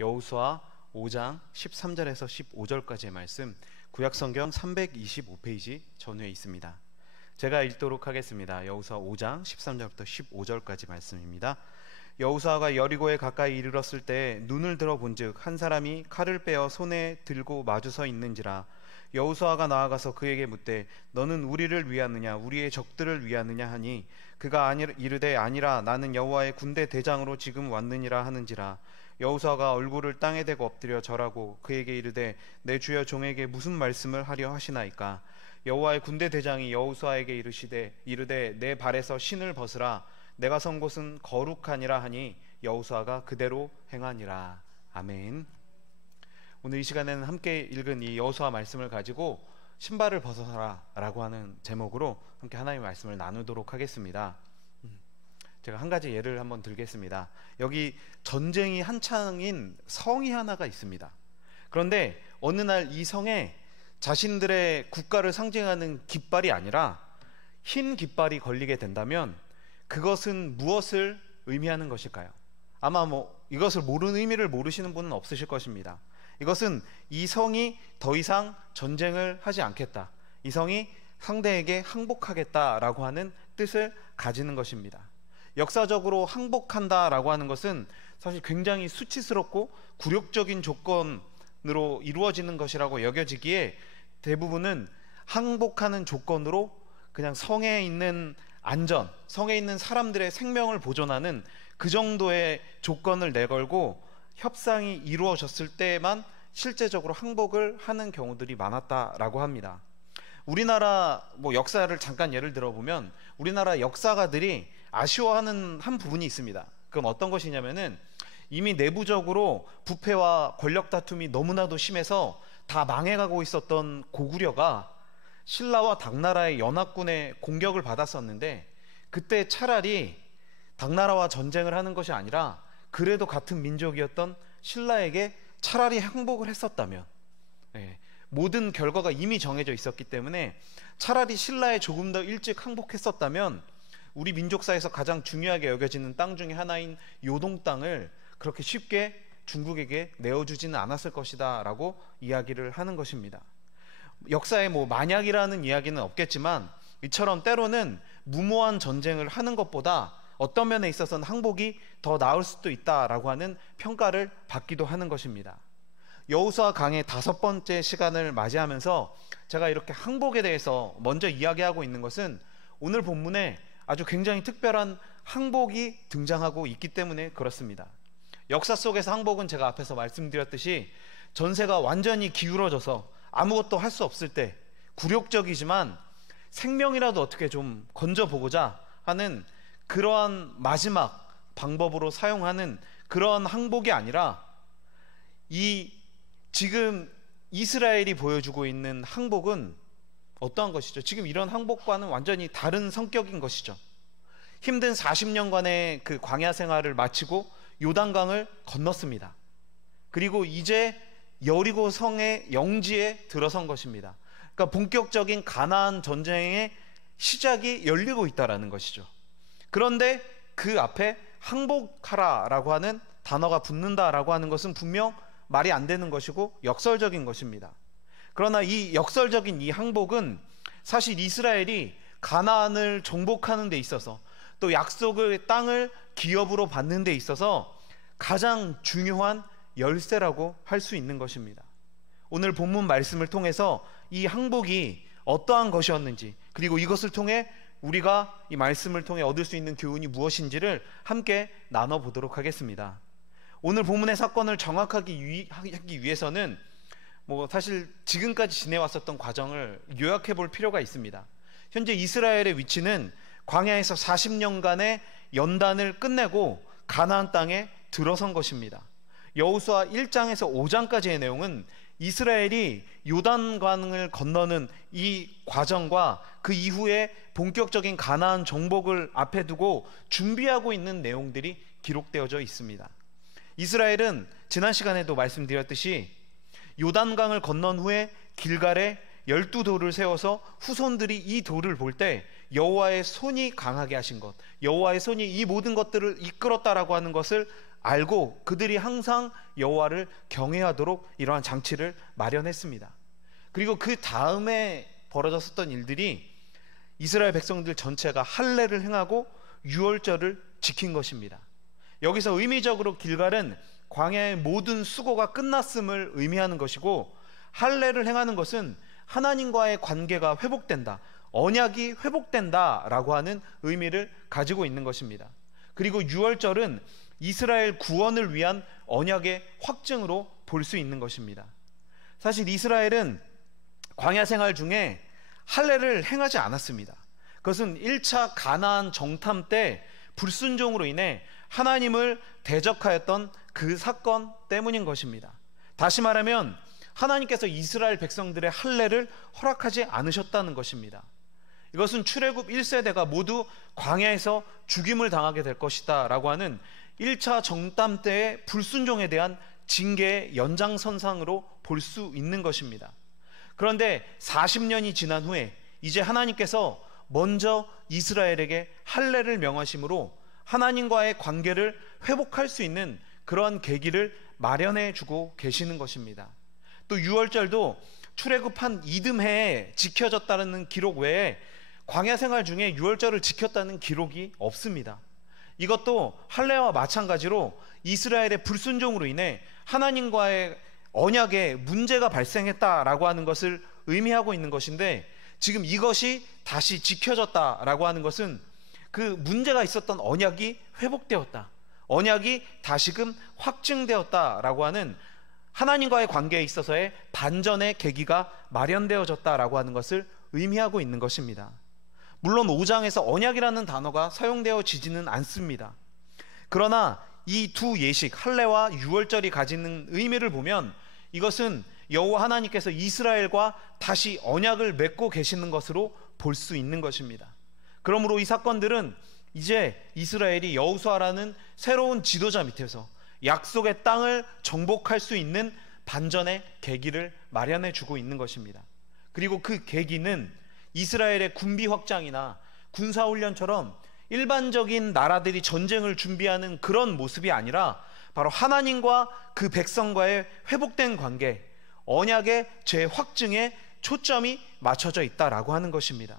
여호수아 5장 13절에서 15절까지의 말씀, 구약성경 325페이지 전후에 있습니다. 제가 읽도록 하겠습니다. 여호수아 5장 13절부터 15절까지 말씀입니다. 여호수아가 여리고에 가까이 이르렀을 때 눈을 들어 본즉 한 사람이 칼을 빼어 손에 들고 마주서 있는지라. 여호수아가 나아가서 그에게 묻되 너는 우리를 위하느냐 우리의 적들을 위하느냐 하니 그가 이르되 아니라 나는 여호와의 군대 대장으로 지금 왔느니라 하는지라. 여호수아가 얼굴을 땅에 대고 엎드려 절하고 그에게 이르되 내 주여 종에게 무슨 말씀을 하려 하시나이까. 여호와의 군대 대장이 여호수아에게 이르되 내 발에서 신을 벗으라. 내가 선 곳은 거룩하니라 하니 여호수아가 그대로 행하니라. 아멘. 오늘 이 시간에는 함께 읽은 이 여호수아 말씀을 가지고 신발을 벗어라 라고 하는 제목으로 함께 하나님의 말씀을 나누도록 하겠습니다. 제가 한 가지 예를 한번 들겠습니다. 여기 전쟁이 한창인 성이 하나가 있습니다. 그런데 어느 날 이 성에 자신들의 국가를 상징하는 깃발이 아니라 흰 깃발이 걸리게 된다면 그것은 무엇을 의미하는 것일까요? 아마 이것을 모르는 의미를 모르시는 분은 없으실 것입니다. 이것은 이 성이 더 이상 전쟁을 하지 않겠다, 이 성이 상대에게 항복하겠다라고 하는 뜻을 가지는 것입니다. 역사적으로 항복한다라고 하는 것은 사실 굉장히 수치스럽고 굴욕적인 조건으로 이루어지는 것이라고 여겨지기에 대부분은 항복하는 조건으로 그냥 성에 있는 안전, 성에 있는 사람들의 생명을 보존하는 그 정도의 조건을 내걸고 협상이 이루어졌을 때만 실제적으로 항복을 하는 경우들이 많았다라고 합니다. 우리나라 역사를 잠깐 예를 들어보면 우리나라 역사가들이 아쉬워하는 한 부분이 있습니다. 그건 어떤 것이냐면은 이미 내부적으로 부패와 권력 다툼이 너무나도 심해서 다 망해가고 있었던 고구려가 신라와 당나라의 연합군의 공격을 받았었는데, 그때 차라리 당나라와 전쟁을 하는 것이 아니라 그래도 같은 민족이었던 신라에게 차라리 항복을 했었다면, 모든 결과가 이미 정해져 있었기 때문에 차라리 신라에 조금 더 일찍 항복했었다면 우리 민족사에서 가장 중요하게 여겨지는 땅 중에 하나인 요동 땅을 그렇게 쉽게 중국에게 내어주지는 않았을 것이다 라고 이야기를 하는 것입니다. 역사에 만약이라는 이야기는 없겠지만 이처럼 때로는 무모한 전쟁을 하는 것보다 어떤 면에 있어서는 항복이 더 나을 수도 있다라고 하는 평가를 받기도 하는 것입니다. 여호수아 강의 5번째 시간을 맞이하면서 제가 이렇게 항복에 대해서 먼저 이야기하고 있는 것은 오늘 본문에 아주 굉장히 특별한 항복이 등장하고 있기 때문에 그렇습니다. 역사 속에서 항복은 제가 앞에서 말씀드렸듯이 전세가 완전히 기울어져서 아무것도 할 수 없을 때 굴욕적이지만 생명이라도 어떻게 좀 건져보고자 하는 그러한 마지막 방법으로 사용하는 그런 항복이 아니라 지금 이스라엘이 보여주고 있는 항복은 어떠한 것이죠? 지금 이런 항복과는 완전히 다른 성격인 것이죠. 힘든 40년간의 그 광야 생활을 마치고 요단강을 건넜습니다. 그리고 이제 여리고 성의 영지에 들어선 것입니다. 그러니까 본격적인 가나안 전쟁의 시작이 열리고 있다는 것이죠. 그런데 그 앞에 항복하라라고 하는 단어가 붙는다라고 하는 것은 분명 말이 안 되는 것이고 역설적인 것입니다. 그러나 이 역설적인 이 항복은 사실 이스라엘이 가나안을 정복하는 데 있어서 또 약속의 땅을 기업으로 받는 데 있어서 가장 중요한 열쇠라고 할 수 있는 것입니다. 오늘 본문 말씀을 통해서 이 항복이 어떠한 것이었는지, 그리고 이것을 통해 우리가 이 말씀을 통해 얻을 수 있는 교훈이 무엇인지를 함께 나눠보도록 하겠습니다. 오늘 본문의 사건을 정확하게 하기 위해서는 사실 지금까지 지내왔었던 과정을 요약해 볼 필요가 있습니다. 현재 이스라엘의 위치는 광야에서 40년간의 연단을 끝내고 가나안 땅에 들어선 것입니다. 여호수아 1장에서 5장까지의 내용은 이스라엘이 요단강을 건너는 이 과정과 그 이후에 본격적인 가나안 정복을 앞에 두고 준비하고 있는 내용들이 기록되어져 있습니다. 이스라엘은 지난 시간에도 말씀드렸듯이 요단강을 건넌 후에 길갈에 12돌을 세워서 후손들이 이 돌을 볼 때 여호와의 손이 강하게 하신 것, 여호와의 손이 이 모든 것들을 이끌었다라고 하는 것을 알고 그들이 항상 여호와를 경외하도록 이러한 장치를 마련했습니다. 그리고 그 다음에 벌어졌었던 일들이 이스라엘 백성들 전체가 할례를 행하고 유월절을 지킨 것입니다. 여기서 의미적으로 길갈은 광야의 모든 수고가 끝났음을 의미하는 것이고, 할례를 행하는 것은 하나님과의 관계가 회복된다, 언약이 회복된다 라고 하는 의미를 가지고 있는 것입니다. 그리고 유월절은 이스라엘 구원을 위한 언약의 확증으로 볼 수 있는 것입니다. 사실 이스라엘은 광야 생활 중에 할례를 행하지 않았습니다. 그것은 1차 가나안 정탐 때 불순종으로 인해 하나님을 대적하였던 그 사건 때문인 것입니다. 다시 말하면 하나님께서 이스라엘 백성들의 할례를 허락하지 않으셨다는 것입니다. 이것은 출애굽 1세대가 모두 광야에서 죽임을 당하게 될 것이다 라고 하는 1차 정탐 때의 불순종에 대한 징계의 연장선상으로 볼 수 있는 것입니다. 그런데 40년이 지난 후에 이제 하나님께서 먼저 이스라엘에게 할례를 명하심으로 하나님과의 관계를 회복할 수 있는 그러한 계기를 마련해 주고 계시는 것입니다. 또 유월절도 출애굽한 이듬해에 지켜졌다는 기록 외에 광야 생활 중에 유월절을 지켰다는 기록이 없습니다. 이것도 할례와 마찬가지로 이스라엘의 불순종으로 인해 하나님과의 언약에 문제가 발생했다라고 하는 것을 의미하고 있는 것인데, 지금 이것이 다시 지켜졌다라고 하는 것은 그 문제가 있었던 언약이 회복되었다, 언약이 다시금 확증되었다라고 하는 하나님과의 관계에 있어서의 반전의 계기가 마련되어졌다라고 하는 것을 의미하고 있는 것입니다. 물론 5장에서 언약이라는 단어가 사용되어지지는 않습니다. 그러나 이 두 예식, 할례와 유월절이 가지는 의미를 보면 이것은 여호와 하나님께서 이스라엘과 다시 언약을 맺고 계시는 것으로 볼 수 있는 것입니다. 그러므로 이 사건들은 이제 이스라엘이 여호수아라는 새로운 지도자 밑에서 약속의 땅을 정복할 수 있는 반전의 계기를 마련해 주고 있는 것입니다. 그리고 그 계기는 이스라엘의 군비 확장이나 군사훈련처럼 일반적인 나라들이 전쟁을 준비하는 그런 모습이 아니라 바로 하나님과 그 백성과의 회복된 관계, 언약의 재확증에 초점이 맞춰져 있다라고 하는 것입니다.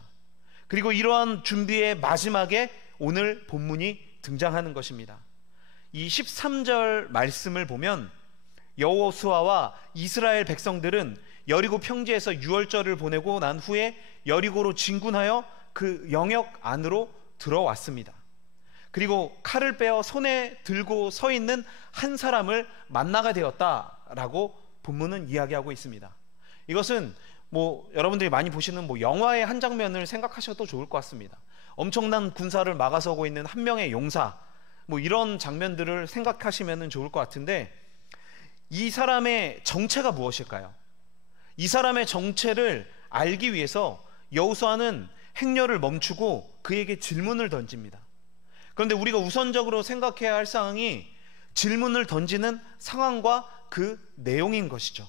그리고 이러한 준비의 마지막에 오늘 본문이 등장하는 것입니다. 이 13절 말씀을 보면 여호수아와 이스라엘 백성들은 여리고 평지에서 유월절을 보내고 난 후에 여리고로 진군하여 그 영역 안으로 들어왔습니다. 그리고 칼을 빼어 손에 들고 서 있는 한 사람을 만나게 되었다라고 본문은 이야기하고 있습니다. 이것은 여러분들이 많이 보시는 영화의 한 장면을 생각하셔도 좋을 것 같습니다. 엄청난 군사를 막아서고 있는 한 명의 용사, 이런 장면들을 생각하시면 좋을 것 같은데, 이 사람의 정체가 무엇일까요? 이 사람의 정체를 알기 위해서 여호수아는 행렬을 멈추고 그에게 질문을 던집니다. 그런데 우리가 우선적으로 생각해야 할 사항이 질문을 던지는 상황과 그 내용인 것이죠.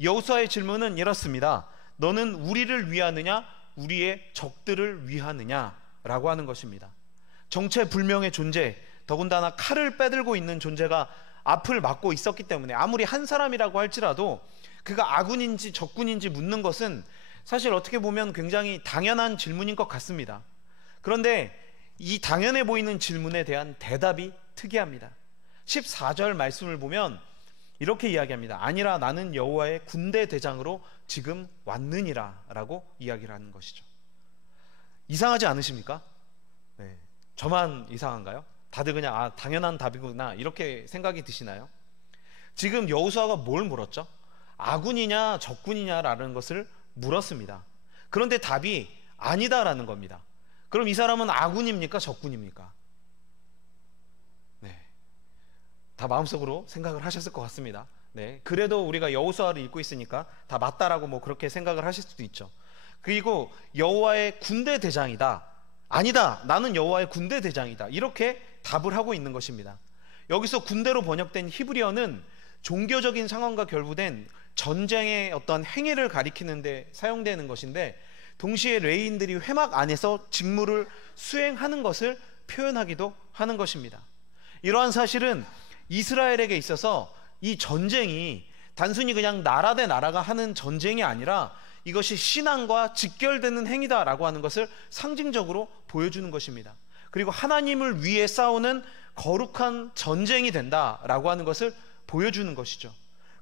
여호수아의 질문은 이렇습니다. 너는 우리를 위하느냐 우리의 적들을 위하느냐 라고 하는 것입니다. 정체불명의 존재, 더군다나 칼을 빼들고 있는 존재가 앞을 막고 있었기 때문에 아무리 한 사람이라고 할지라도 그가 아군인지 적군인지 묻는 것은 사실 어떻게 보면 굉장히 당연한 질문인 것 같습니다. 그런데 이 당연해 보이는 질문에 대한 대답이 특이합니다. 14절 말씀을 보면 이렇게 이야기합니다. 아니라 나는 여호와의 군대 대장으로 지금 왔느니라 라고 이야기를 하는 것이죠. 이상하지 않으십니까? 네. 저만 이상한가요? 다들 그냥 당연한 답이구나 이렇게 생각이 드시나요? 지금 여호수아가 뭘 물었죠? 아군이냐 적군이냐라는 것을 물었습니다. 그런데 답이 아니다라는 겁니다. 그럼 이 사람은 아군입니까 적군입니까? 네, 다 마음속으로 생각을 하셨을 것 같습니다. 네, 그래도 우리가 여호수아를 읽고 있으니까 다 맞다라고 그렇게 생각을 하실 수도 있죠. 그리고 여호와의 군대 대장이다, 아니다 나는 여호와의 군대 대장이다, 이렇게 답을 하고 있는 것입니다. 여기서 군대로 번역된 히브리어는 종교적인 상황과 결부된 전쟁의 어떤 행위를 가리키는 데 사용되는 것인데, 동시에 레위인들이 회막 안에서 직무를 수행하는 것을 표현하기도 하는 것입니다. 이러한 사실은 이스라엘에게 있어서 이 전쟁이 단순히 그냥 나라 대 나라가 하는 전쟁이 아니라 이것이 신앙과 직결되는 행위다라고 하는 것을 상징적으로 보여주는 것입니다. 그리고 하나님을 위해 싸우는 거룩한 전쟁이 된다라고 하는 것을 보여주는 것이죠.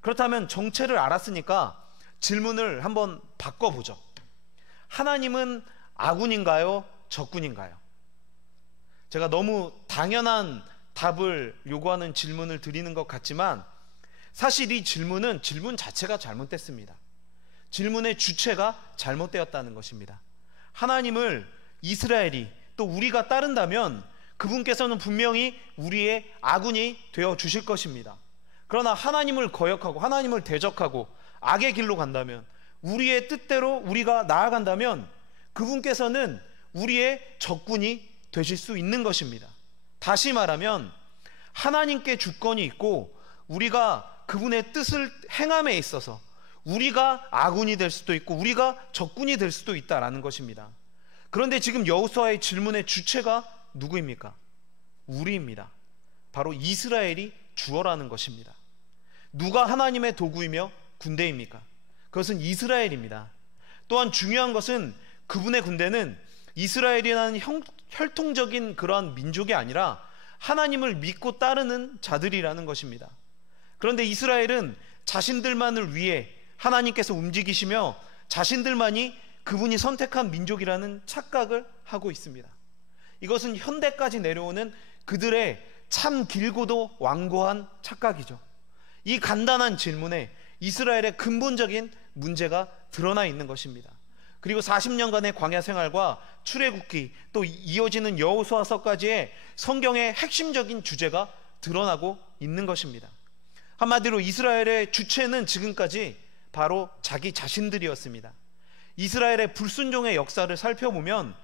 그렇다면 정체를 알았으니까 질문을 한번 바꿔보죠. 하나님은 아군인가요? 적군인가요? 제가 너무 당연한 답을 요구하는 질문을 드리는 것 같지만 사실 이 질문 자체가 잘못됐습니다. 질문의 주체가 잘못되었다는 것입니다. 하나님을 이스라엘이 또 우리가 따른다면 그분께서는 분명히 우리의 아군이 되어 주실 것입니다. 그러나 하나님을 거역하고 하나님을 대적하고 악의 길로 간다면, 우리의 뜻대로 우리가 나아간다면 그분께서는 우리의 적군이 되실 수 있는 것입니다. 다시 말하면 하나님께 주권이 있고 우리가 그분의 뜻을 행함에 있어서 우리가 아군이 될 수도 있고 우리가 적군이 될 수도 있다라는 것입니다. 그런데 지금 여호수아의 질문의 주체가 누구입니까? 우리입니다. 바로 이스라엘이 주어라는 것입니다. 누가 하나님의 도구이며 군대입니까? 그것은 이스라엘입니다. 또한 중요한 것은 그분의 군대는 이스라엘이라는 혈통적인 그러한 민족이 아니라 하나님을 믿고 따르는 자들이라는 것입니다. 그런데 이스라엘은 자신들만을 위해 하나님께서 움직이시며 자신들만이 그분이 선택한 민족이라는 착각을 하고 있습니다. 이것은 현대까지 내려오는 그들의 참 길고도 완고한 착각이죠. 이 간단한 질문에 이스라엘의 근본적인 문제가 드러나 있는 것입니다. 그리고 40년간의 광야 생활과 출애굽기 또 이어지는 여호수아서까지의 성경의 핵심적인 주제가 드러나고 있는 것입니다. 한마디로 이스라엘의 주체는 지금까지 바로 자기 자신들이었습니다. 이스라엘의 불순종의 역사를 살펴보면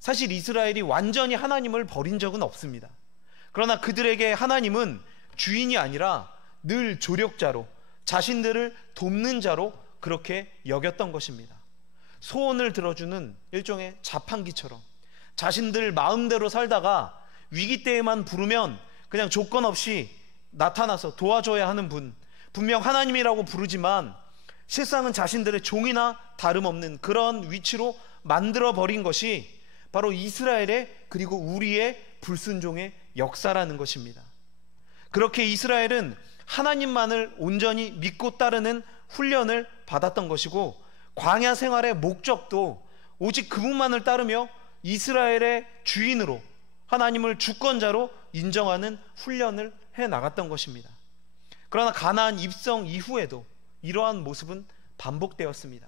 사실 이스라엘이 완전히 하나님을 버린 적은 없습니다. 그러나 그들에게 하나님은 주인이 아니라 늘 조력자로, 자신들을 돕는 자로 그렇게 여겼던 것입니다. 소원을 들어주는 일종의 자판기처럼 자신들 마음대로 살다가 위기 때에만 부르면 그냥 조건 없이 나타나서 도와줘야 하는 분, 분명 하나님이라고 부르지만 실상은 자신들의 종이나 다름없는 그런 위치로 만들어버린 것이 바로 이스라엘의 그리고 우리의 불순종의 역사라는 것입니다. 그렇게 이스라엘은 하나님만을 온전히 믿고 따르는 훈련을 받았던 것이고 광야 생활의 목적도 오직 그분만을 따르며 이스라엘의 주인으로 하나님을 주권자로 인정하는 훈련을 해나갔던 것입니다. 그러나 가나안 입성 이후에도 이러한 모습은 반복되었습니다.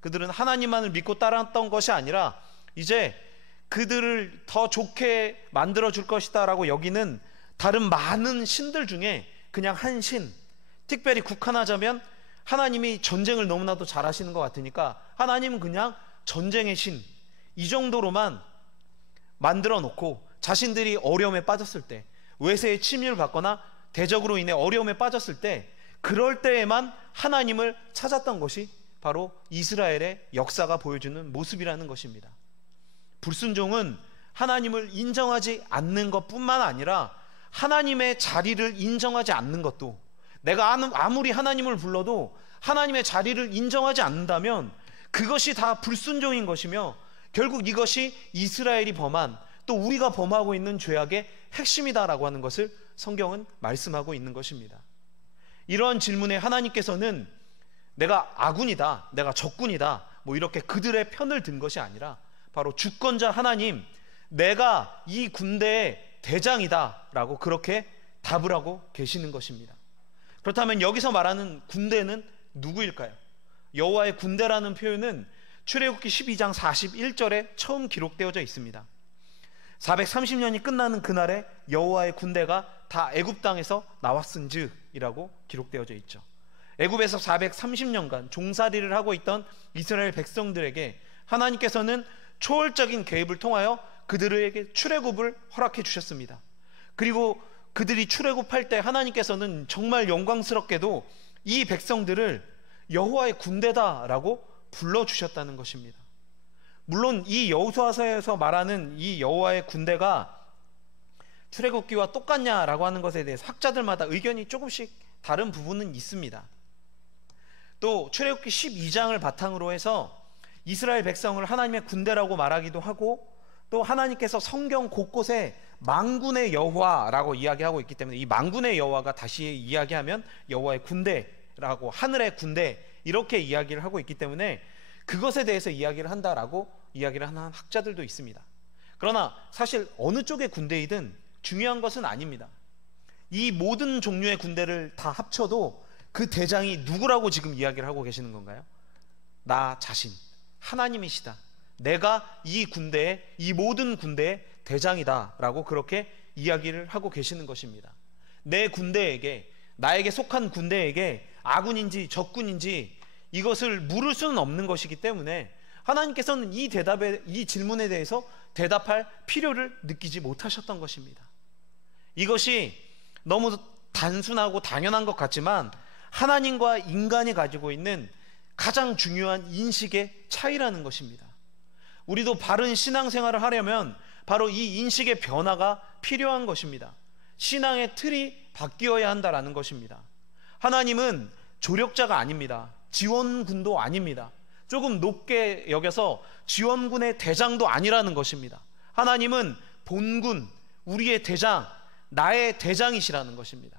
그들은 하나님만을 믿고 따랐던 것이 아니라 이제 그들을 더 좋게 만들어줄 것이다 라고 여기는 다른 많은 신들 중에 그냥 한 신, 특별히 국한하자면 하나님이 전쟁을 너무나도 잘하시는 것 같으니까 하나님은 그냥 전쟁의 신, 이 정도로만 만들어 놓고 자신들이 어려움에 빠졌을 때, 외세의 침입을 받거나 대적으로 인해 어려움에 빠졌을 때 그럴 때에만 하나님을 찾았던 것이 바로 이스라엘의 역사가 보여주는 모습이라는 것입니다. 불순종은 하나님을 인정하지 않는 것뿐만 아니라 하나님의 자리를 인정하지 않는 것도, 내가 아무리 하나님을 불러도 하나님의 자리를 인정하지 않는다면 그것이 다 불순종인 것이며 결국 이것이 이스라엘이 범한 또 우리가 범하고 있는 죄악의 핵심이다라고 하는 것을 성경은 말씀하고 있는 것입니다. 이러한 질문에 하나님께서는 내가 아군이다, 내가 적군이다 뭐 이렇게 그들의 편을 든 것이 아니라 바로 주권자 하나님, 내가 이 군대의 대장이다 라고 그렇게 답을 하고 계시는 것입니다. 그렇다면 여기서 말하는 군대는 누구일까요? 여호와의 군대라는 표현은 출애굽기 12장 41절에 처음 기록되어져 있습니다. 430년이 끝나는 그날에 여호와의 군대가 다 애굽 땅에서 나왔은즉이라고 기록되어져 있죠. 애굽에서 430년간 종살이를 하고 있던 이스라엘 백성들에게 하나님께서는 초월적인 개입을 통하여 그들에게 출애굽을 허락해 주셨습니다. 그리고 그들이 출애굽할 때 하나님께서는 정말 영광스럽게도 이 백성들을 여호와의 군대다라고 불러주셨다는 것입니다. 물론 이 여호수아서에서 말하는 이 여호와의 군대가 출애굽기와 똑같냐라고 하는 것에 대해서 학자들마다 의견이 조금씩 다른 부분은 있습니다. 또 출애굽기 12장을 바탕으로 해서 이스라엘 백성을 하나님의 군대라고 말하기도 하고, 또 하나님께서 성경 곳곳에 만군의 여호와라고 이야기하고 있기 때문에 이 만군의 여호와가 다시 이야기하면 여호와의 군대라고, 하늘의 군대, 이렇게 이야기를 하고 있기 때문에 그것에 대해서 이야기를 한다라고 이야기를 하는 학자들도 있습니다. 그러나 사실 어느 쪽의 군대이든 중요한 것은 아닙니다. 이 모든 종류의 군대를 다 합쳐도 그 대장이 누구라고 지금 이야기를 하고 계시는 건가요? 나 자신, 하나님이시다. 내가 이 군대의, 이 모든 군대의 대장이다 라고 그렇게 이야기를 하고 계시는 것입니다. 내 군대에게, 나에게 속한 군대에게 아군인지 적군인지 이것을 물을 수는 없는 것이기 때문에 하나님께서는 이 질문에 대해서 대답할 필요를 느끼지 못하셨던 것입니다. 이것이 너무 단순하고 당연한 것 같지만 하나님과 인간이 가지고 있는 가장 중요한 인식의 차이라는 것입니다. 우리도 바른 신앙생활을 하려면 바로 이 인식의 변화가 필요한 것입니다. 신앙의 틀이 바뀌어야 한다라는 것입니다. 하나님은 조력자가 아닙니다. 지원군도 아닙니다. 조금 높게 여겨서 지원군의 대장도 아니라는 것입니다. 하나님은 본군, 우리의 대장, 나의 대장이시라는 것입니다.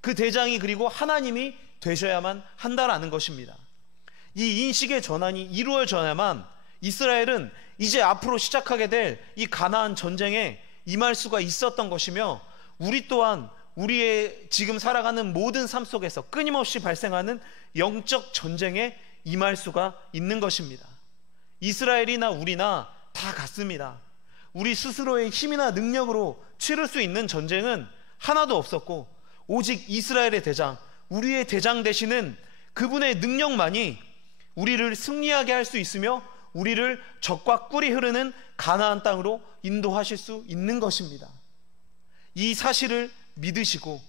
그 대장이 그리고 하나님이 되셔야만 한다라는 것입니다. 이 인식의 전환이 이루어져야만 이스라엘은 이제 앞으로 시작하게 될 이 가나안 전쟁에 임할 수가 있었던 것이며, 우리 또한 우리의 지금 살아가는 모든 삶 속에서 끊임없이 발생하는 영적 전쟁에 임할 수가 있는 것입니다. 이스라엘이나 우리나 다 같습니다. 우리 스스로의 힘이나 능력으로 치를 수 있는 전쟁은 하나도 없었고, 오직 이스라엘의 대장, 우리의 대장 되시는 그분의 능력만이 우리를 승리하게 할 수 있으며 우리를 적과 꿀이 흐르는 가나안 땅으로 인도하실 수 있는 것입니다. 이 사실을 믿으시고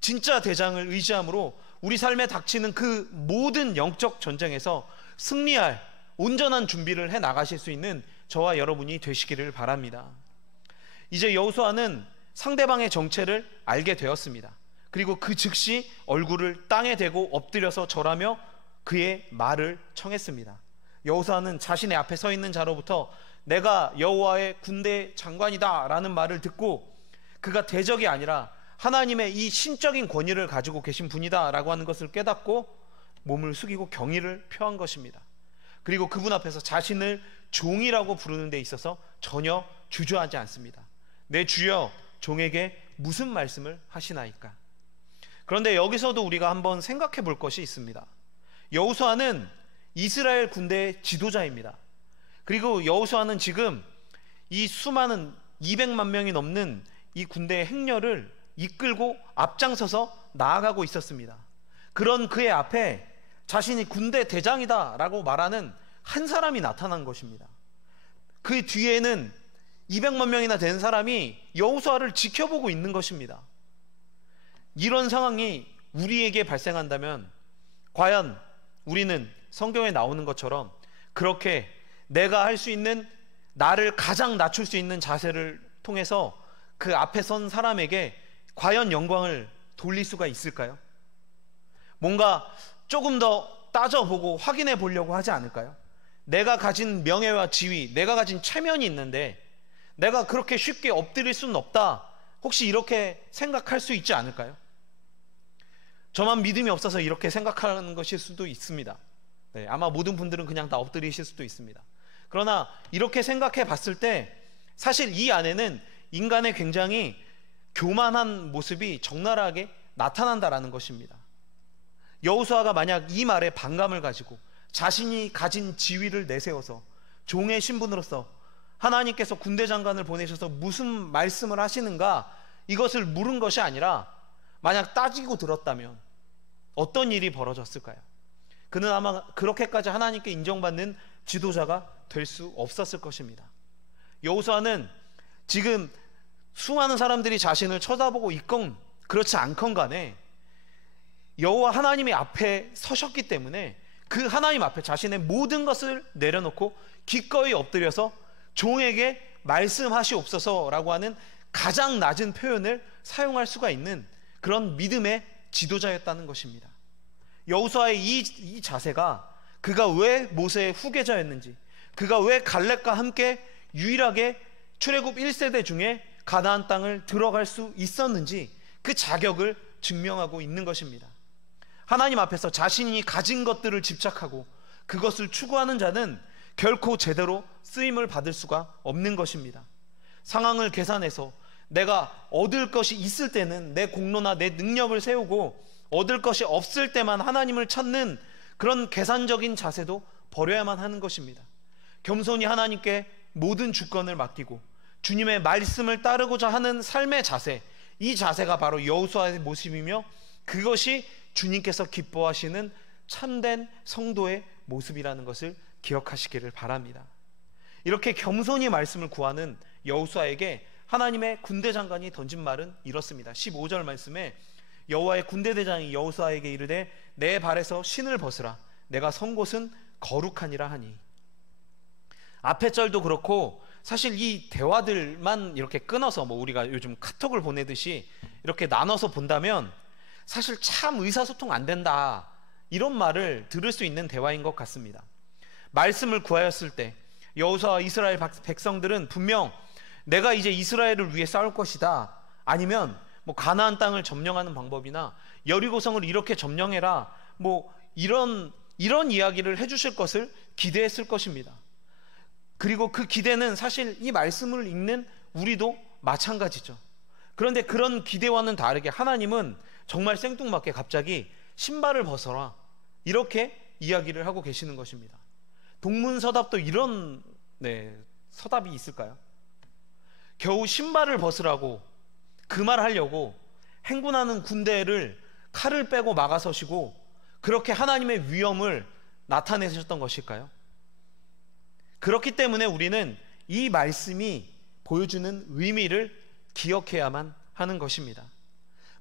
진짜 대장을 의지함으로 우리 삶에 닥치는 그 모든 영적 전쟁에서 승리할 온전한 준비를 해 나가실 수 있는 저와 여러분이 되시기를 바랍니다. 이제 여호수아는 상대방의 정체를 알게 되었습니다. 그리고 그 즉시 얼굴을 땅에 대고 엎드려서 절하며 그의 말을 청했습니다. 여호수아는 자신의 앞에 서 있는 자로부터 내가 여호와의 군대 장관이다 라는 말을 듣고, 그가 대적이 아니라 하나님의 이 신적인 권위를 가지고 계신 분이다 라고 하는 것을 깨닫고 몸을 숙이고 경의를 표한 것입니다. 그리고 그분 앞에서 자신을 종이라고 부르는 데 있어서 전혀 주저하지 않습니다. 내 주여, 종에게 무슨 말씀을 하시나이까? 그런데 여기서도 우리가 한번 생각해 볼 것이 있습니다. 여호수아는 이스라엘 군대의 지도자입니다. 그리고 여호수아는 지금 이 수많은 200만 명이 넘는 이 군대의 행렬을 이끌고 앞장서서 나아가고 있었습니다. 그런 그의 앞에 자신이 군대 대장이다 라고 말하는 한 사람이 나타난 것입니다. 그 뒤에는 200만 명이나 되는 사람이 여호수아를 지켜보고 있는 것입니다. 이런 상황이 우리에게 발생한다면 과연 우리는 성경에 나오는 것처럼 그렇게 내가 할 수 있는, 나를 가장 낮출 수 있는 자세를 통해서 그 앞에 선 사람에게 과연 영광을 돌릴 수가 있을까요? 뭔가 조금 더 따져보고 확인해 보려고 하지 않을까요? 내가 가진 명예와 지위, 내가 가진 체면이 있는데 내가 그렇게 쉽게 엎드릴 수는 없다, 혹시 이렇게 생각할 수 있지 않을까요? 저만 믿음이 없어서 이렇게 생각하는 것일 수도 있습니다. 네, 아마 모든 분들은 그냥 다 엎드리실 수도 있습니다. 그러나 이렇게 생각해 봤을 때 사실 이 안에는 인간의 굉장히 교만한 모습이 적나라하게 나타난다라는 것입니다. 여호수아가 만약 이 말에 반감을 가지고 자신이 가진 지위를 내세워서 종의 신분으로서 하나님께서 군대 장관을 보내셔서 무슨 말씀을 하시는가, 이것을 물은 것이 아니라 만약 따지고 들었다면 어떤 일이 벌어졌을까요? 그는 아마 그렇게까지 하나님께 인정받는 지도자가 될 수 없었을 것입니다. 여호수아는 지금 수많은 사람들이 자신을 쳐다보고 있건 그렇지 않건 간에 여호와 하나님의 앞에 서셨기 때문에 그 하나님 앞에 자신의 모든 것을 내려놓고 기꺼이 엎드려서 종에게 말씀하시옵소서라고 하는 가장 낮은 표현을 사용할 수가 있는 그런 믿음의 지도자였다는 것입니다. 여호수아의 이 자세가 그가 왜 모세의 후계자였는지, 그가 왜 갈렙과 함께 유일하게 출애굽 1세대 중에 가나안 땅을 들어갈 수 있었는지 그 자격을 증명하고 있는 것입니다. 하나님 앞에서 자신이 가진 것들을 집착하고 그것을 추구하는 자는 결코 제대로 쓰임을 받을 수가 없는 것입니다. 상황을 계산해서 내가 얻을 것이 있을 때는 내 공로나 내 능력을 세우고 얻을 것이 없을 때만 하나님을 찾는 그런 계산적인 자세도 버려야만 하는 것입니다. 겸손히 하나님께 모든 주권을 맡기고 주님의 말씀을 따르고자 하는 삶의 자세, 이 자세가 바로 여호수아의 모습이며 그것이 주님께서 기뻐하시는 참된 성도의 모습이라는 것을 기억하시기를 바랍니다. 이렇게 겸손히 말씀을 구하는 여호수아에게 하나님의 군대 장관이 던진 말은 이렇습니다. 15절 말씀에 여호와의 군대 대장이 여호수아에게 이르되 내 발에서 신을 벗으라 내가 선 곳은 거룩하니라 하니. 앞의 절도 그렇고 사실 이 대화들만 이렇게 끊어서 우리가 요즘 카톡을 보내듯이 이렇게 나눠서 본다면 사실 참 의사소통 안 된다 이런 말을 들을 수 있는 대화인 것 같습니다. 말씀을 구하였을 때 여호수아와 이스라엘 백성들은 분명 내가 이제 이스라엘을 위해 싸울 것이다, 아니면 가나안 땅을 점령하는 방법이나 여리고성을 이렇게 점령해라, 이런 이야기를 해주실 것을 기대했을 것입니다. 그리고 그 기대는 사실 이 말씀을 읽는 우리도 마찬가지죠. 그런데 그런 기대와는 다르게 하나님은 정말 생뚱맞게 갑자기 신발을 벗어라 이렇게 이야기를 하고 계시는 것입니다. 동문서답도 이런 서답이 있을까요? 겨우 신발을 벗으라고 그 말을 하려고 행군하는 군대를 칼을 빼고 막아서시고 그렇게 하나님의 위엄을 나타내셨던 것일까요? 그렇기 때문에 우리는 이 말씀이 보여주는 의미를 기억해야만 하는 것입니다.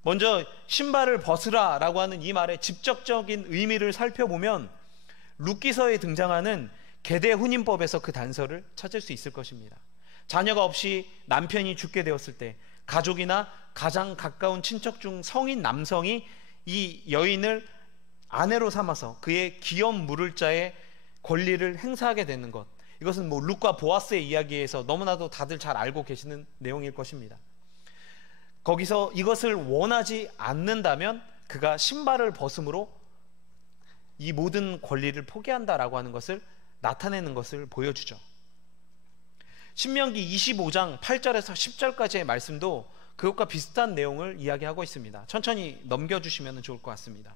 먼저 신발을 벗으라 라고 하는 이 말의 직접적인 의미를 살펴보면 룻기서에 등장하는 계대 혼인법에서 그 단서를 찾을 수 있을 것입니다. 자녀가 없이 남편이 죽게 되었을 때 가족이나 가장 가까운 친척 중 성인 남성이 이 여인을 아내로 삼아서 그의 기업 물을 자의 권리를 행사하게 되는 것, 이것은 룻과 보아스의 이야기에서 너무나도 다들 잘 알고 계시는 내용일 것입니다. 거기서 이것을 원하지 않는다면 그가 신발을 벗음으로 이 모든 권리를 포기한다라고 하는 것을 나타내는 것을 보여주죠. 신명기 25장 8절에서 10절까지의 말씀도 그것과 비슷한 내용을 이야기하고 있습니다. 천천히 넘겨주시면 좋을 것 같습니다.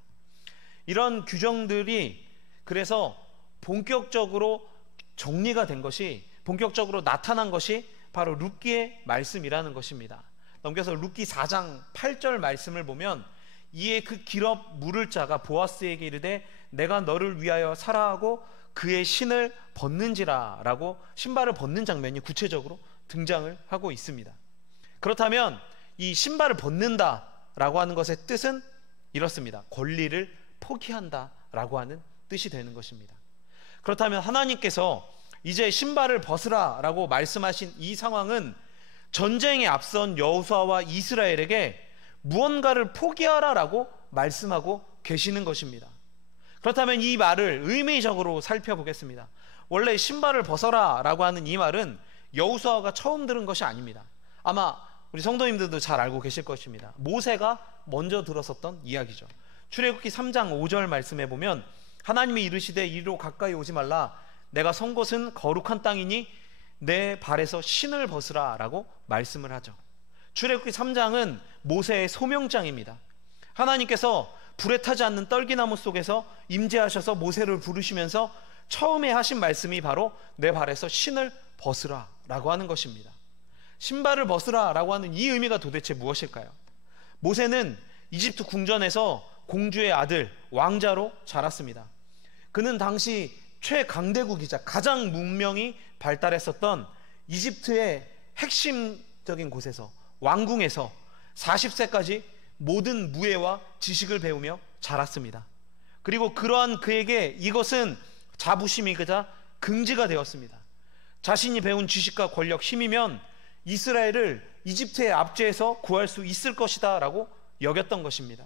이런 규정들이 그래서 본격적으로 정리가 된 것이, 본격적으로 나타난 것이 바로 룻기의 말씀이라는 것입니다. 넘겨서 룻기 4장 8절 말씀을 보면 이에 그 기럽 물을 자가 보아스에게 이르되 내가 너를 위하여 사라하고 그의 신을 벗는지라 라고 신발을 벗는 장면이 구체적으로 등장을 하고 있습니다. 그렇다면 이 신발을 벗는다 라고 하는 것의 뜻은 이렇습니다. 권리를 포기한다 라고 하는 뜻이 되는 것입니다. 그렇다면 하나님께서 이제 신발을 벗으라 라고 말씀하신 이 상황은 전쟁에 앞선 여호수아와 이스라엘에게 무언가를 포기하라 라고 말씀하고 계시는 것입니다. 그렇다면 이 말을 의미적으로 살펴보겠습니다. 원래 신발을 벗어라 라고 하는 이 말은 여호수아가 처음 들은 것이 아닙니다. 아마 우리 성도님들도 잘 알고 계실 것입니다. 모세가 먼저 들었었던 이야기죠. 출애굽기 3장 5절 말씀에 보면 하나님이 이르시되 이리로 가까이 오지 말라 내가 선 곳은 거룩한 땅이니 내 발에서 신을 벗으라 라고 말씀을 하죠. 출애굽기 3장은 모세의 소명장입니다. 하나님께서 불에 타지 않는 떨기나무 속에서 임재하셔서 모세를 부르시면서 처음에 하신 말씀이 바로 내 발에서 신을 벗으라 라고 하는 것입니다. 신발을 벗으라 라고 하는 이 의미가 도대체 무엇일까요? 모세는 이집트 궁전에서 공주의 아들 왕자로 자랐습니다. 그는 당시 최강대국이자 가장 문명이 발달했었던 이집트의 핵심적인 곳에서 왕궁에서 40세까지 모든 무예와 지식을 배우며 자랐습니다. 그리고 그러한 그에게 이것은 자부심이자 긍지가 되었습니다. 자신이 배운 지식과 권력, 힘이면 이스라엘을 이집트의 압제에서 구할 수 있을 것이다 라고 여겼던 것입니다.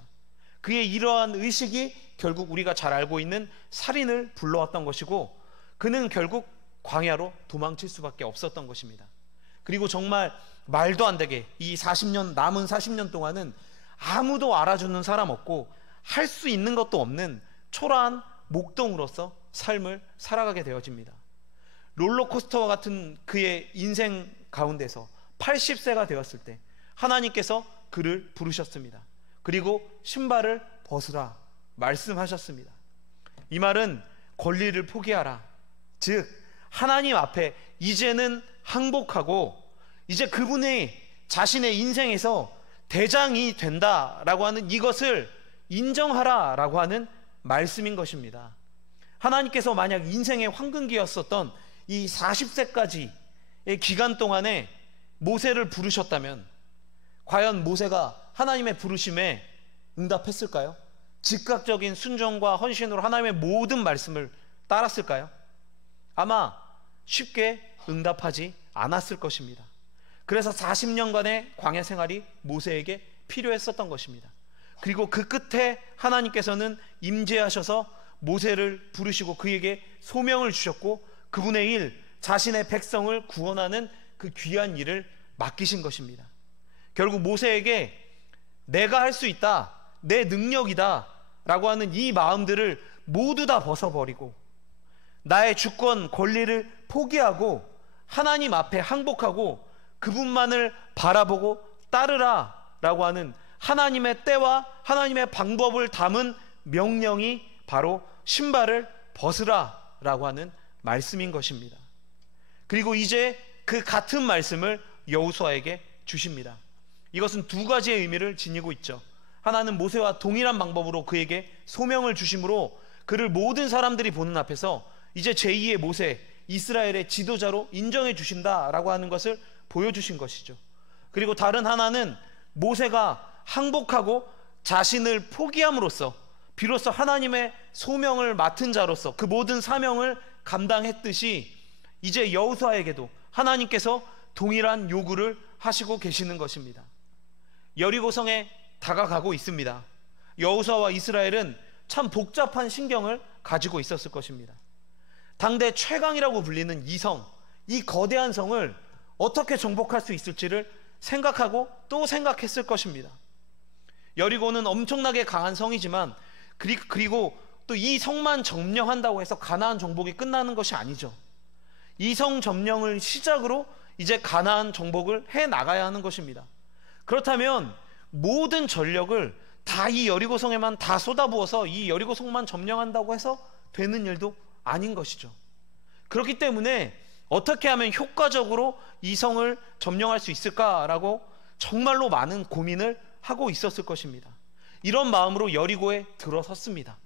그의 이러한 의식이 결국 우리가 잘 알고 있는 살인을 불러왔던 것이고, 그는 결국 광야로 도망칠 수밖에 없었던 것입니다. 그리고 정말 말도 안 되게 이 40년, 남은 40년 동안은 아무도 알아주는 사람 없고 할 수 있는 것도 없는 초라한 목동으로서 삶을 살아가게 되어집니다. 롤러코스터와 같은 그의 인생 가운데서 80세가 되었을 때 하나님께서 그를 부르셨습니다. 그리고 신발을 벗으라 말씀하셨습니다. 이 말은 권리를 포기하라, 즉 하나님 앞에 이제는 항복하고 이제 그분이 자신의 인생에서 대장이 된다라고 하는 이것을 인정하라라고 하는 말씀인 것입니다. 하나님께서 만약 인생의 황금기였었던 이 40세까지의 기간 동안에 모세를 부르셨다면 과연 모세가 하나님의 부르심에 응답했을까요? 즉각적인 순종과 헌신으로 하나님의 모든 말씀을 따랐을까요? 아마 쉽게 응답하지 않았을 것입니다. 그래서 40년간의 광야 생활이 모세에게 필요했었던 것입니다. 그리고 그 끝에 하나님께서는 임재하셔서 모세를 부르시고 그에게 소명을 주셨고 그분의 일, 자신의 백성을 구원하는 그 귀한 일을 맡기신 것입니다. 결국 모세에게 내가 할 수 있다, 내 능력이다 라고 하는 이 마음들을 모두 다 벗어버리고 나의 주권, 권리를 포기하고 하나님 앞에 항복하고 그분만을 바라보고 따르라 라고 하는 하나님의 때와 하나님의 방법을 담은 명령이 바로 신발을 벗으라 라고 하는 말씀인 것입니다. 그리고 이제 그 같은 말씀을 여호수아에게 주십니다. 이것은 두 가지의 의미를 지니고 있죠. 하나는 모세와 동일한 방법으로 그에게 소명을 주심으로 그를 모든 사람들이 보는 앞에서 이제 제2의 모세, 이스라엘의 지도자로 인정해 주신다라고 하는 것을 보여주신 것이죠. 그리고 다른 하나는 모세가 항복하고 자신을 포기함으로써 비로소 하나님의 소명을 맡은 자로서 그 모든 사명을 감당했듯이 이제 여호수아에게도 하나님께서 동일한 요구를 하시고 계시는 것입니다. 여리고성에 다가가고 있습니다. 여호수아와 이스라엘은 참 복잡한 신경을 가지고 있었을 것입니다. 당대 최강이라고 불리는 이 성, 이 거대한 성을 어떻게 정복할 수 있을지를 생각하고 또 생각했을 것입니다. 여리고는 엄청나게 강한 성이지만 그리고 또 이 성만 점령한다고 해서 가나안 정복이 끝나는 것이 아니죠. 이 성 점령을 시작으로 이제 가나안 정복을 해 나가야 하는 것입니다. 그렇다면 모든 전력을 다 이 여리고성에만 다 쏟아부어서 이 여리고성만 점령한다고 해서 되는 일도 아닌 것이죠. 그렇기 때문에 어떻게 하면 효과적으로 이 성을 점령할 수 있을까라고 정말로 많은 고민을 하고 있었을 것입니다. 이런 마음으로 여리고에 들어섰습니다.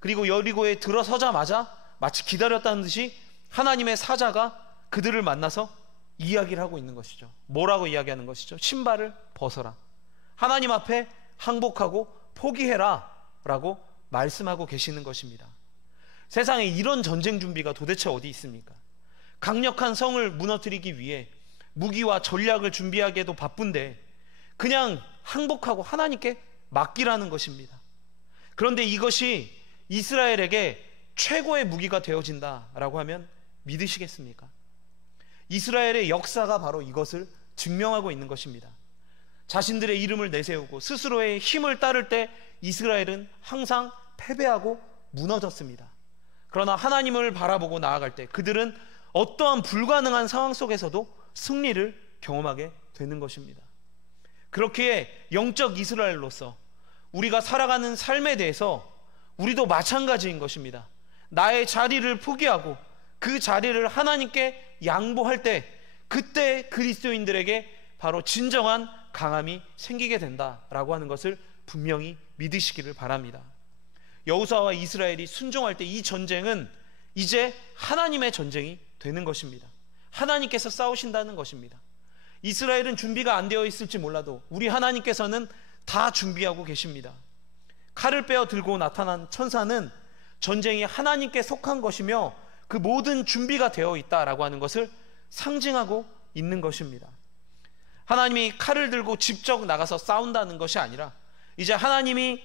그리고 여리고에 들어서자마자 마치 기다렸다는 듯이 하나님의 사자가 그들을 만나서 이야기를 하고 있는 것이죠. 뭐라고 이야기하는 것이죠? 신발을 벗어라, 하나님 앞에 항복하고 포기해라 라고 말씀하고 계시는 것입니다. 세상에 이런 전쟁 준비가 도대체 어디 있습니까? 강력한 성을 무너뜨리기 위해 무기와 전략을 준비하기에도 바쁜데 그냥 항복하고 하나님께 맡기라는 것입니다. 그런데 이것이 이스라엘에게 최고의 무기가 되어진다라고 하면 믿으시겠습니까? 이스라엘의 역사가 바로 이것을 증명하고 있는 것입니다. 자신들의 이름을 내세우고 스스로의 힘을 따를 때 이스라엘은 항상 패배하고 무너졌습니다. 그러나 하나님을 바라보고 나아갈 때 그들은 어떠한 불가능한 상황 속에서도 승리를 경험하게 되는 것입니다. 그렇기에 영적 이스라엘로서 우리가 살아가는 삶에 대해서 우리도 마찬가지인 것입니다. 나의 자리를 포기하고 그 자리를 하나님께 양보할 때 그때 그리스도인들에게 바로 진정한 강함이 생기게 된다라고 하는 것을 분명히 믿으시기를 바랍니다. 여호수아와 이스라엘이 순종할 때 이 전쟁은 이제 하나님의 전쟁이 되는 것입니다. 하나님께서 싸우신다는 것입니다. 이스라엘은 준비가 안 되어 있을지 몰라도 우리 하나님께서는 다 준비하고 계십니다. 칼을 빼어 들고 나타난 천사는 전쟁이 하나님께 속한 것이며 그 모든 준비가 되어 있다라고 하는 것을 상징하고 있는 것입니다. 하나님이 칼을 들고 직접 나가서 싸운다는 것이 아니라 이제 하나님의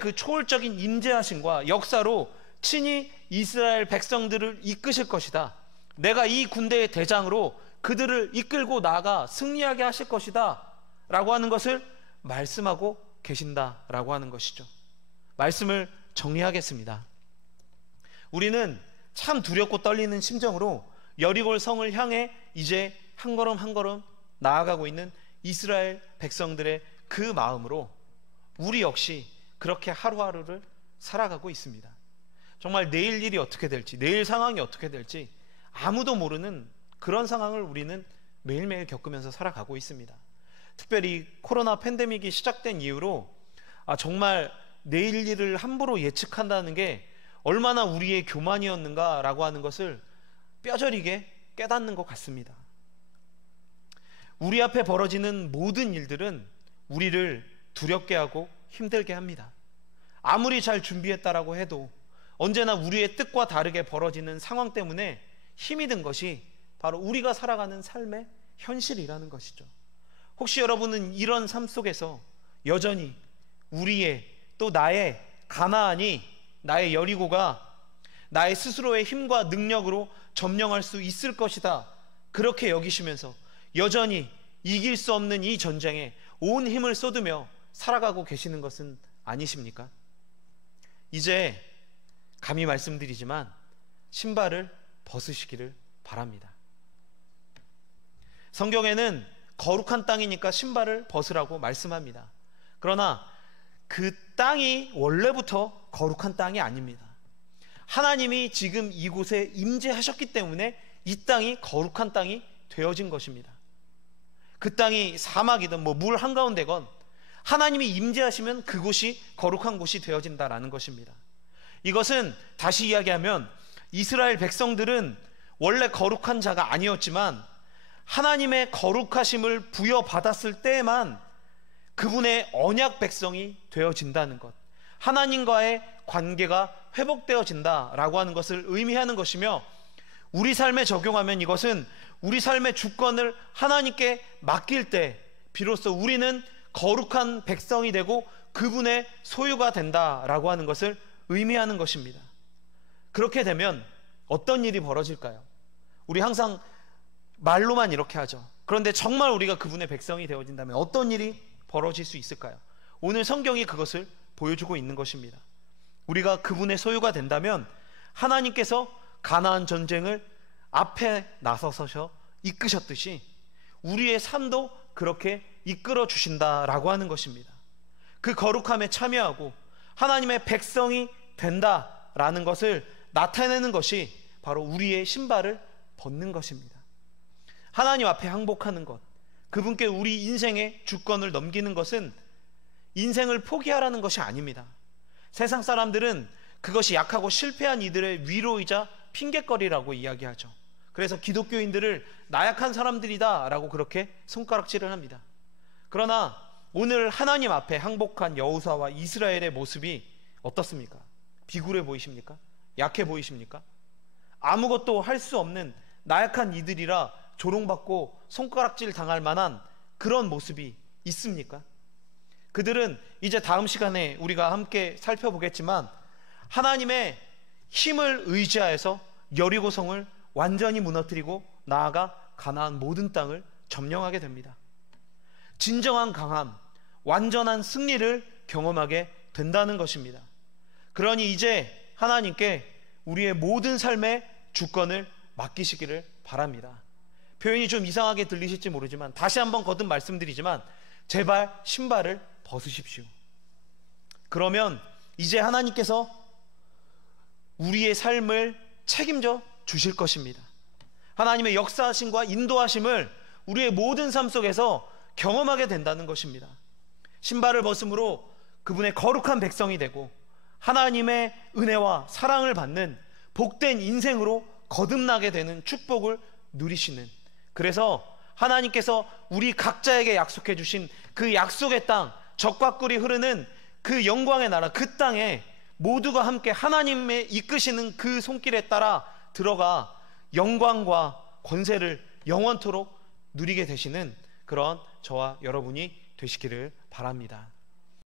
그 초월적인 임재하심과 역사로 친히 이스라엘 백성들을 이끄실 것이다. 내가 이 군대의 대장으로 그들을 이끌고 나아가 승리하게 하실 것이다 라고 하는 것을 말씀하고 계신다라고 하는 것이죠. 말씀을 정리하겠습니다. 우리는 참 두렵고 떨리는 심정으로 여리고 성을 향해 이제 한 걸음 한 걸음 나아가고 있는 이스라엘 백성들의 그 마음으로 우리 역시 그렇게 하루하루를 살아가고 있습니다. 정말 내일 일이 어떻게 될지, 내일 상황이 어떻게 될지 아무도 모르는 그런 상황을 우리는 매일매일 겪으면서 살아가고 있습니다. 특별히 코로나 팬데믹이 시작된 이후로 정말 내일 일을 함부로 예측한다는 게 얼마나 우리의 교만이었는가라고 하는 것을 뼈저리게 깨닫는 것 같습니다. 우리 앞에 벌어지는 모든 일들은 우리를 두렵게 하고 힘들게 합니다. 아무리 잘 준비했다라고 해도 언제나 우리의 뜻과 다르게 벌어지는 상황 때문에 힘이 든 것이 바로 우리가 살아가는 삶의 현실이라는 것이죠. 혹시 여러분은 이런 삶 속에서 여전히 우리의 또 나의 가나안이, 나의 여리고가 나의 스스로의 힘과 능력으로 점령할 수 있을 것이다 그렇게 여기시면서 여전히 이길 수 없는 이 전쟁에 온 힘을 쏟으며 살아가고 계시는 것은 아니십니까? 이제 감히 말씀드리지만 신발을 벗으시기를 바랍니다. 성경에는 거룩한 땅이니까 신발을 벗으라고 말씀합니다. 그러나 그 땅이 원래부터 거룩한 땅이 아닙니다. 하나님이 지금 이곳에 임재하셨기 때문에 이 땅이 거룩한 땅이 되어진 것입니다. 그 땅이 사막이든 물 한가운데건 하나님이 임재하시면 그곳이 거룩한 곳이 되어진다라는 것입니다. 이것은 다시 이야기하면 이스라엘 백성들은 원래 거룩한 자가 아니었지만 하나님의 거룩하심을 부여받았을 때에만 그분의 언약 백성이 되어진다는 것, 하나님과의 관계가 회복되어진다라고 하는 것을 의미하는 것이며, 우리 삶에 적용하면 이것은 우리 삶의 주권을 하나님께 맡길 때 비로소 우리는 거룩한 백성이 되고 그분의 소유가 된다라고 하는 것을 의미하는 것입니다. 그렇게 되면 어떤 일이 벌어질까요? 우리 항상 말로만 이렇게 하죠. 그런데 정말 우리가 그분의 백성이 되어진다면 어떤 일이 벌어질 수 있을까요? 오늘 성경이 그것을 보여주고 있는 것입니다. 우리가 그분의 소유가 된다면 하나님께서 가나안 전쟁을 앞에 나서서 이끄셨듯이 우리의 삶도 그렇게 이끌어 주신다라고 하는 것입니다. 그 거룩함에 참여하고 하나님의 백성이 된다라는 것을 나타내는 것이 바로 우리의 신발을 벗는 것입니다. 하나님 앞에 항복하는 것, 그분께 우리 인생의 주권을 넘기는 것은 인생을 포기하라는 것이 아닙니다. 세상 사람들은 그것이 약하고 실패한 이들의 위로이자 핑곗거리라고 이야기하죠. 그래서 기독교인들을 나약한 사람들이다 라고 그렇게 손가락질을 합니다. 그러나 오늘 하나님 앞에 항복한 여호수아와 이스라엘의 모습이 어떻습니까? 비굴해 보이십니까? 약해 보이십니까? 아무것도 할 수 없는 나약한 이들이라 조롱받고 손가락질 당할 만한 그런 모습이 있습니까? 그들은 이제 다음 시간에 우리가 함께 살펴보겠지만 하나님의 힘을 의지하여서 여리고성을 완전히 무너뜨리고 나아가 가나안 모든 땅을 점령하게 됩니다. 진정한 강함, 완전한 승리를 경험하게 된다는 것입니다. 그러니 이제 하나님께 우리의 모든 삶의 주권을 맡기시기를 바랍니다. 표현이 좀 이상하게 들리실지 모르지만 다시 한번 거듭 말씀드리지만 제발 신발을 벗으십시오. 그러면 이제 하나님께서 우리의 삶을 책임져 주실 것입니다. 하나님의 역사하심과 인도하심을 우리의 모든 삶 속에서 경험하게 된다는 것입니다. 신발을 벗음으로 그분의 거룩한 백성이 되고 하나님의 은혜와 사랑을 받는 복된 인생으로 거듭나게 되는 축복을 누리시는, 그래서 하나님께서 우리 각자에게 약속해 주신 그 약속의 땅, 적과 꿀이 흐르는 그 영광의 나라, 그 땅에 모두가 함께 하나님의 이끄시는 그 손길에 따라 들어가 영광과 권세를 영원토록 누리게 되시는 그런 저와 여러분이 되시기를 바랍니다.